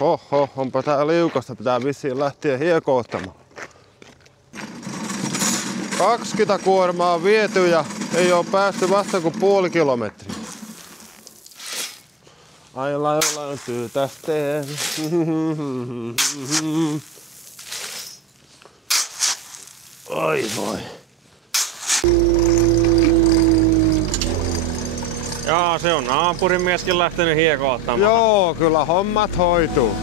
Oho, onpa tää liukasta, pitää vissiin lähteä hiekoottamaan. 20 kuormaa on viety ja ei oo päästy vasta kuin puoli kilometriä. Aina tyytästeen. Oi voi. Jaa, se on naapurin mieskin lähtenyt hiekoottamaan. Joo, kyllä hommat hoituu.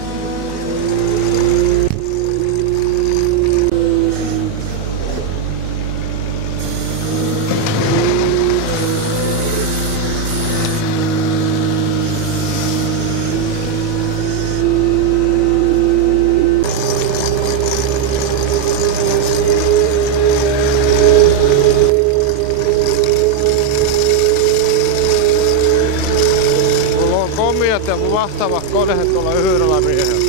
Ja mahtavat koneet tuolla yhdellä miehellä.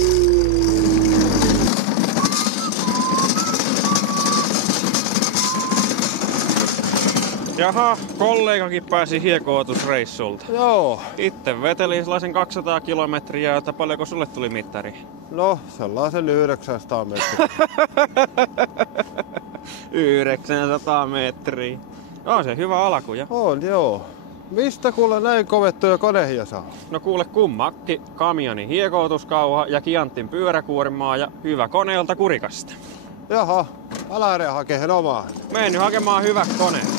Jaha, kollegakin pääsi hiekootusreissulta. Joo. Itse veteli sellaisen 200 kilometriä, että paljonko sulle tuli mittari? No, sellaisen 900 metriä. 900 metriä. On se hyvä alku, ja? On, joo. Mistä kuule näin kovettuja konehia saa? No kuule kummakki, kamionin hiekootuskauha ja Kiantin pyöräkuormaa ja hyvä koneelta Kurikasta. Jaha, älä hakeen omaa. Mene nyt hakemaan hyvät koneet.